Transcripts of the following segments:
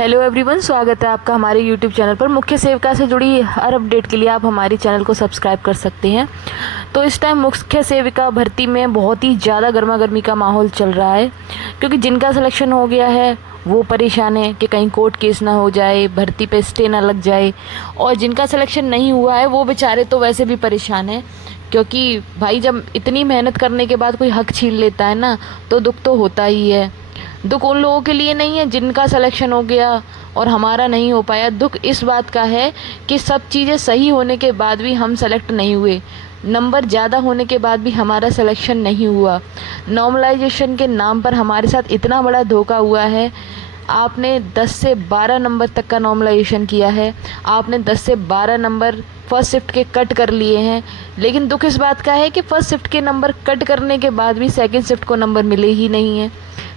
Hello everyone, स्वागत है आपका हमारे यूट्यूब चैनल पर। मुख्य सेविका से जुड़ी हर अपडेट के लिए आप हमारे चैनल को सब्सक्राइब कर सकते हैं। तो इस टाइम मुख्य सेविका भर्ती में बहुत ही ज़्यादा गर्मा गर्मी का माहौल चल रहा है, क्योंकि जिनका सिलेक्शन हो गया है वो परेशान है कि कहीं कोर्ट केस ना हो जाए, भर्ती पे स्टे ना लग जाए, और जिनका सिलेक्शन नहीं हुआ है वो बेचारे तो वैसे भी परेशान हैं। क्योंकि भाई जब इतनी मेहनत करने के बाद कोई हक छीन लेता है ना, तो दुख तो होता ही है। दुख उन लोगों के लिए नहीं है जिनका सिलेक्शन हो गया और हमारा नहीं हो पाया। दुख इस बात का है कि सब चीज़ें सही होने के बाद भी हम सेलेक्ट नहीं हुए, नंबर ज़्यादा होने के बाद भी हमारा सिलेक्शन नहीं हुआ। नॉर्मलाइजेशन के नाम पर हमारे साथ इतना बड़ा धोखा हुआ है। आपने 10 से 12 नंबर तक का नॉर्मलाइजेशन किया है, आपने 10 से 12 नंबर फर्स्ट शिफ्ट के कट कर लिए हैं, लेकिन दुख इस बात का है कि फर्स्ट शिफ्ट के नंबर कट करने के बाद भी सेकंड शिफ्ट को नंबर मिले ही नहीं है।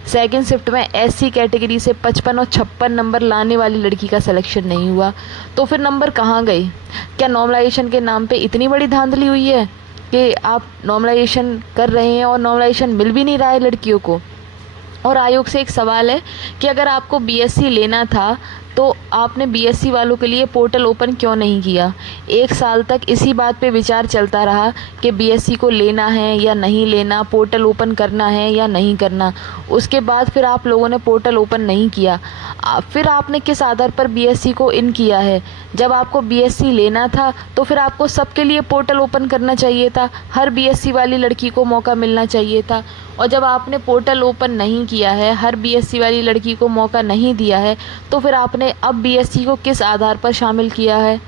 सेकंड शिफ्ट में एससी कैटेगरी से 55 और 56 नंबर लाने वाली लड़की का सिलेक्शन नहीं हुआ, तो फिर नंबर कहाँ गए? क्या नॉर्मलाइजेशन के नाम पे इतनी बड़ी धांधली हुई है कि आप नॉर्मलाइजेशन कर रहे हैं और नॉर्मलाइजेशन मिल भी नहीं रहा है लड़कियों को? और आयोग से एक सवाल है कि अगर आपको बीएससी लेना था तो आपने बीएससी वालों के लिए पोर्टल ओपन क्यों नहीं किया? 1 साल तक इसी बात पे विचार चलता रहा कि बीएससी को लेना है या नहीं लेना, पोर्टल ओपन करना है या नहीं करना। उसके बाद फिर आप लोगों ने पोर्टल ओपन नहीं किया। फिर आपने किस आधार पर बीएससी को इन किया है? जब आपको बीएससी लेना था तो फिर आपको सबके लिए पोर्टल ओपन करना चाहिए था, हर बीएससी वाली लड़की को मौका मिलना चाहिए था। और जब आपने पोर्टल ओपन नहीं किया है, हर बीएससी वाली लड़की को मौका नहीं दिया है, तो फिर आपने अब बीएससी को किस आधार पर शामिल किया है?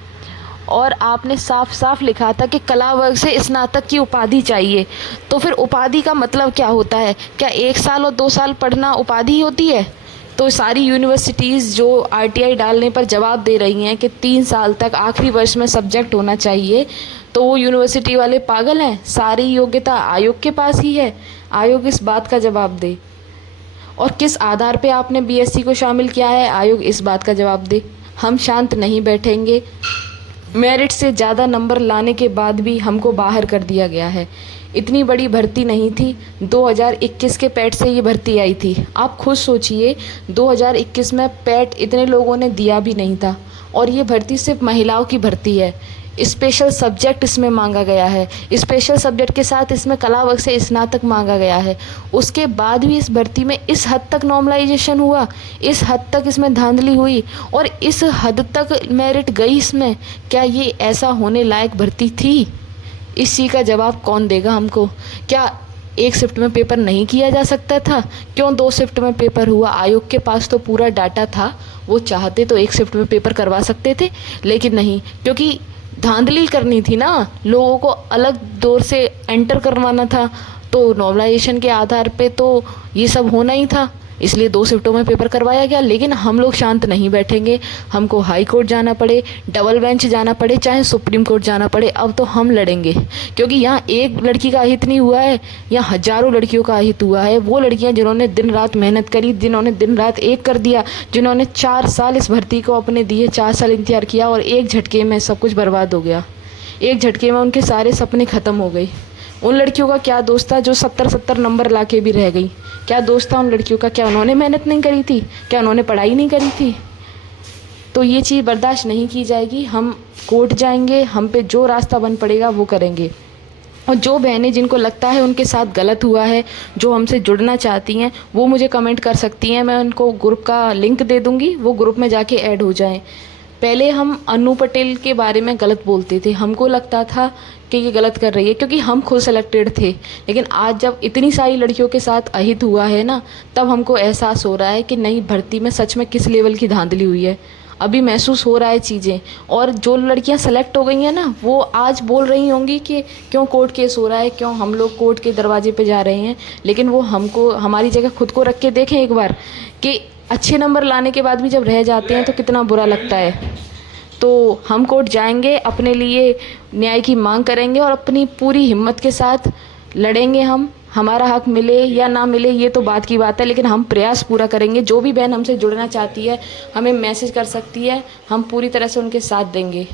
और आपने साफ साफ लिखा था कि कला वर्ग से स्नातक की उपाधि चाहिए। तो फिर उपाधि का मतलब क्या होता है? क्या 1 साल और 2 साल पढ़ना उपाधि होती है? तो सारी यूनिवर्सिटीज़ जो आरटीआई डालने पर जवाब दे रही हैं कि 3 साल तक आखिरी वर्ष में सब्जेक्ट होना चाहिए, तो वो यूनिवर्सिटी वाले पागल हैं? सारी योग्यता आयोग के पास ही है। आयोग इस बात का जवाब दे। और किस आधार पे आपने बीएससी को शामिल किया है, आयोग इस बात का जवाब दे। हम शांत नहीं बैठेंगे। मेरिट से ज़्यादा नंबर लाने के बाद भी हमको बाहर कर दिया गया है। इतनी बड़ी भर्ती नहीं थी। 2021 के पैट से ये भर्ती आई थी। आप खुद सोचिए, 2021 में पैट इतने लोगों ने दिया भी नहीं था, और ये भर्ती सिर्फ महिलाओं की भर्ती है। स्पेशल सब्जेक्ट इसमें मांगा गया है, स्पेशल सब्जेक्ट के साथ इसमें कला वर्ग से स्नातक मांगा गया है। उसके बाद भी इस भर्ती में इस हद तक नॉर्मलाइजेशन हुआ, इस हद तक इसमें धांधली हुई, और इस हद तक मेरिट गई इसमें। क्या ये ऐसा होने लायक भर्ती थी? इस चीज़ का जवाब कौन देगा हमको? क्या 1 शिफ्ट में पेपर नहीं किया जा सकता था? क्यों 2 शिफ्ट में पेपर हुआ? आयोग के पास तो पूरा डाटा था, वो चाहते तो 1 शिफ्ट में पेपर करवा सकते थे, लेकिन नहीं, क्योंकि धांधली करनी थी ना, लोगों को अलग दौर से एंटर करवाना था, तो नॉर्मलाइजेशन के आधार पे तो ये सब होना ही था, इसलिए 2 शिफ्टों में पेपर करवाया गया। लेकिन हम लोग शांत नहीं बैठेंगे। हमको हाई कोर्ट जाना पड़े, डबल बेंच जाना पड़े, चाहे सुप्रीम कोर्ट जाना पड़े, अब तो हम लड़ेंगे। क्योंकि यहाँ एक लड़की का अहित नहीं हुआ है, यहाँ हजारों लड़कियों का अहित हुआ है। वो लड़कियाँ जिन्होंने दिन रात मेहनत करी, जिन्होंने दिन रात एक कर दिया, जिन्होंने 4 साल इस भर्ती को अपने दिए, 4 साल इंतजार किया, और एक झटके में सब कुछ बर्बाद हो गया। एक झटके में उनके सारे सपने ख़त्म हो गए। उन लड़कियों का क्या दोस्त था जो 70-70 नंबर ला के भी रह गई? क्या दोस्त था उन लड़कियों का? क्या उन्होंने मेहनत नहीं करी थी? क्या उन्होंने पढ़ाई नहीं करी थी? तो ये चीज़ बर्दाश्त नहीं की जाएगी। हम कोर्ट जाएंगे, हम पे जो रास्ता बन पड़ेगा वो करेंगे। और जो बहनें जिनको लगता है उनके साथ गलत हुआ है, जो हमसे जुड़ना चाहती हैं, वो मुझे कमेंट कर सकती हैं। मैं उनको ग्रुप का लिंक दे दूँगी, वो ग्रुप में जाके ऐड हो जाएं। पहले हम अनु पटेल के बारे में गलत बोलते थे, हमको लगता था कि ये गलत कर रही है क्योंकि हम खुद सेलेक्टेड थे। लेकिन आज जब इतनी सारी लड़कियों के साथ अहित हुआ है ना, तब हमको एहसास हो रहा है कि नई भर्ती में सच में किस लेवल की धांधली हुई है। अभी महसूस हो रहा है चीज़ें। और जो लड़कियां सेलेक्ट हो गई हैं ना, वो आज बोल रही होंगी कि क्यों कोर्ट केस हो रहा है, क्यों हम लोग कोर्ट के दरवाजे पे जा रहे हैं। लेकिन वो हमको हमारी जगह खुद को रख के देखें एक बार कि अच्छे नंबर लाने के बाद भी जब रह जाते हैं तो कितना बुरा लगता है। तो हम कोर्ट जाएंगे, अपने लिए न्याय की मांग करेंगे और अपनी पूरी हिम्मत के साथ लड़ेंगे। हम हमारा हक मिले या ना मिले ये तो बात की बात है, लेकिन हम प्रयास पूरा करेंगे। जो भी बहन हमसे जुड़ना चाहती है हमें मैसेज कर सकती है, हम पूरी तरह से उनके साथ देंगे।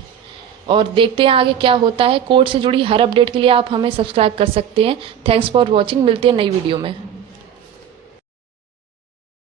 और देखते हैं आगे क्या होता है। कोर्ट से जुड़ी हर अपडेट के लिए आप हमें सब्सक्राइब कर सकते हैं। Thanks for watching. मिलते हैं नई वीडियो में।